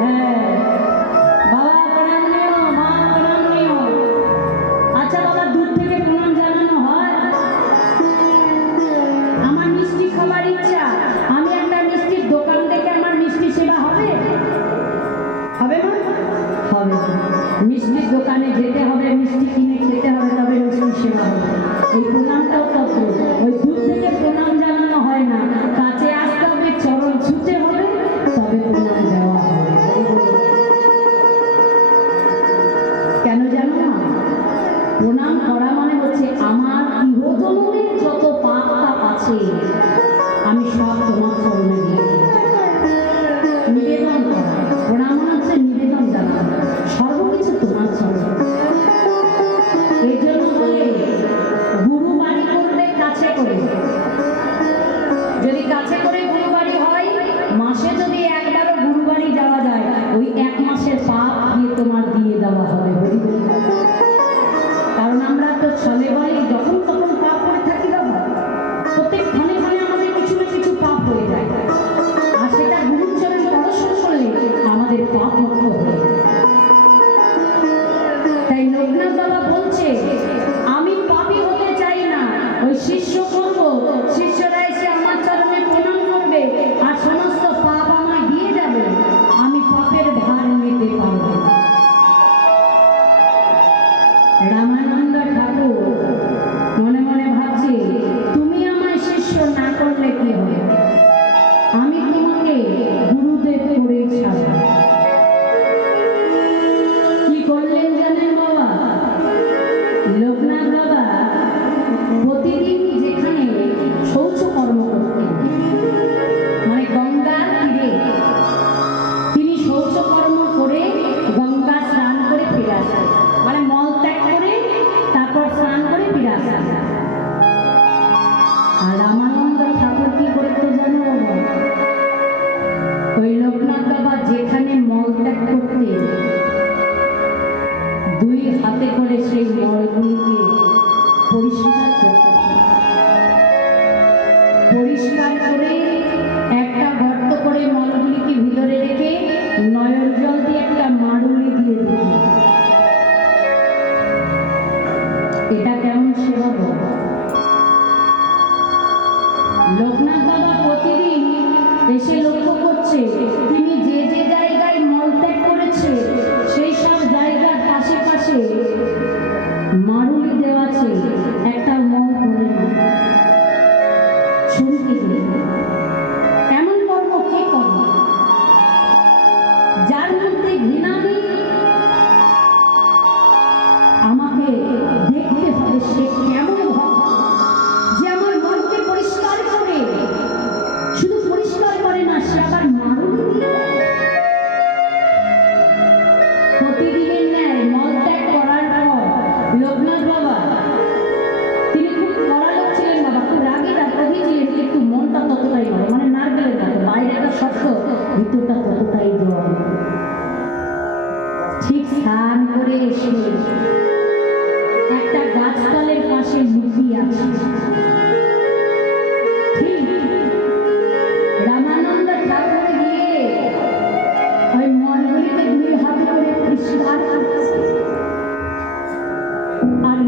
হ্যাঁ বাবা প্রণাম নিও মা প্রণাম আচ্ছা বাবা দূর থেকে প্রণাম জানানো হয় আমার মিষ্টি খাবার ইচ্ছা আমি একটা মিষ্টির দোকান থেকে আমার মিষ্টি সেবা হবে হবে না হবে মিষ্টির দোকানে যেতে হবে, মিষ্টি কিনে খেতে হবে, তবে মিষ্টির সেবা হবে। এই প্রণাম করা মানে হচ্ছে আমার ইহজমনের যত পাপ তাপ আছে আমি সব তোমার ভিতরটা ততটাই হয় মানে নারকেলের কাছে বাইরেটা শক্ত ভিতরটা ততটাই জল ঠিক স্থান করে এসে একটা গাছপালের পাশে মুক্তি আছে আর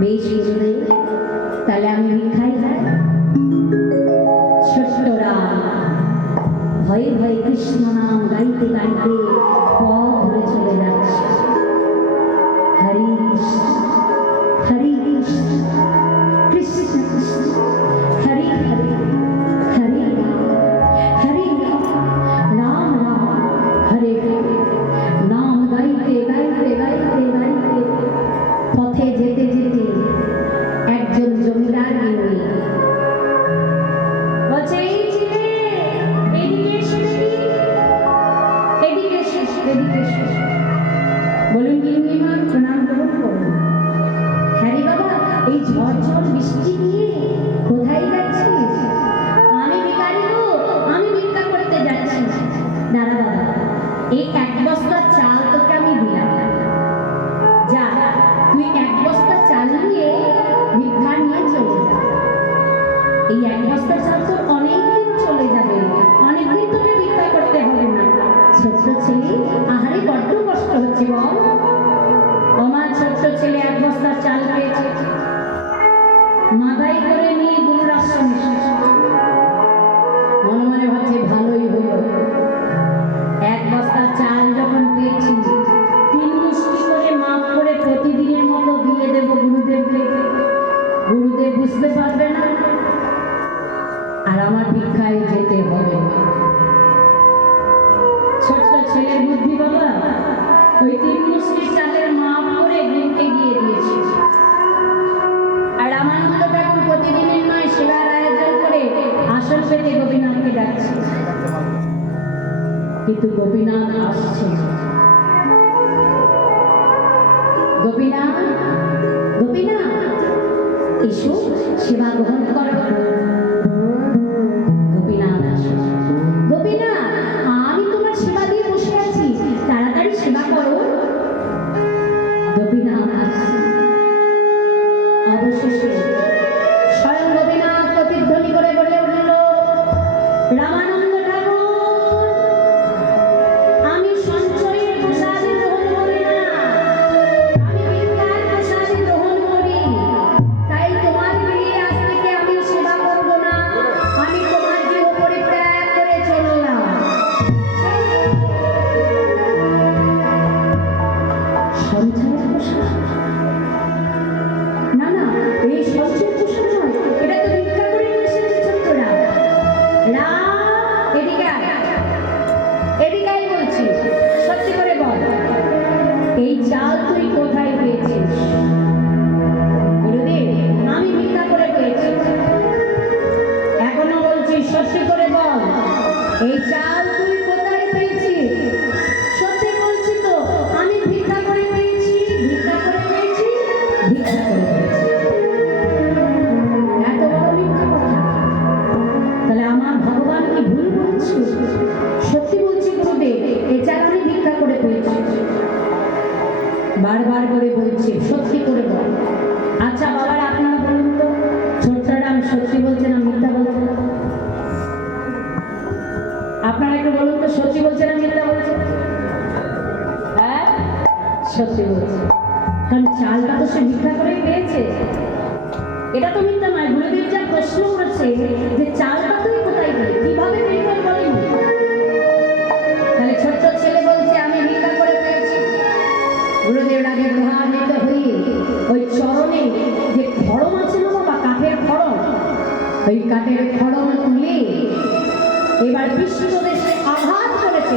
বেশ তাহলে আমি লিখাই ছোট্টরা ভয়ে ভয়ে কৃষ্ণ নাম গাইতে গাইতে এই এক বস্তা ছাত্র চলে যাবে। তোকে ভিক্ষা করতে হবে না। ছোট্ট ছেলে, আহারে বড্ড কষ্ট হচ্ছে বল। আমার ছোট্ট ছেলে এক বস্তার চাল পেয়েছে। মাথায় করে নিয়ে গুরুর আশ্রমে মনে মনে ভাবছে ভালোই হলো। এক বস্তার চাল যখন পেয়েছি আর আমার ভিক্ষায় যেতে হবে। ছোট্ট ছেলে বুদ্ধি বাবা, ওই তিন চালের করে গ্রিনকে গিয়ে দিয়েছে। আর আমার মতো প্রতিদিনের নয়, সেবার আয়োজন করে আসল পেতে গোপীনাথকে ডাকছে। কিন্তু গোপীনাথ আসছে গোপীনাথ গোপীনাথ, এসো, সেবা গ্রহণ কর। অবশেষে আমি সঞ্চয় পোষণ এটা তো মিথ্যা নয়। গুরুদেব যা প্রশ্ন করছে যে চাল পাতুই কোথায় গেলে, কীভাবে আমি ওই চরণে যে কাঠের খড়ম, ওই কাঠের তুলে এবার বিশ্ব দেশে আঘাত করেছে।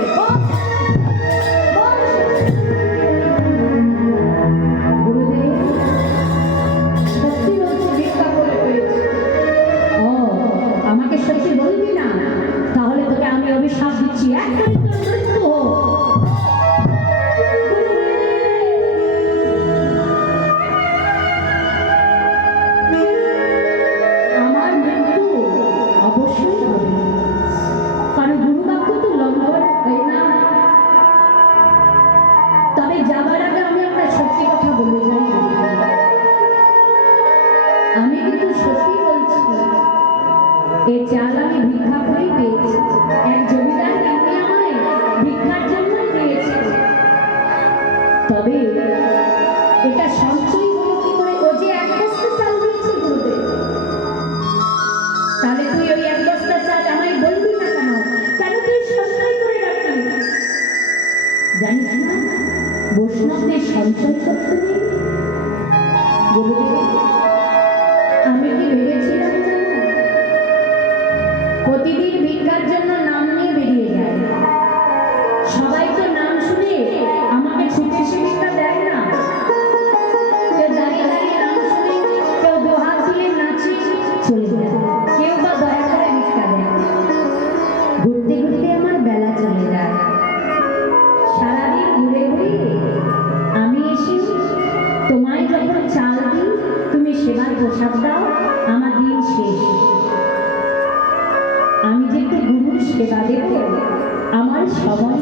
ঘুরতে ঘুরতে আমার বেলা চলে যায়। সারাদিন ঘুরে ঘুরে আমি এসে তোমায় যখন চাল দিই, তুমি সেবার প্রসাদ দাও, আমার দিন শেষ। আমি যে একটু গুরুর সেবা দেব, আমার সময়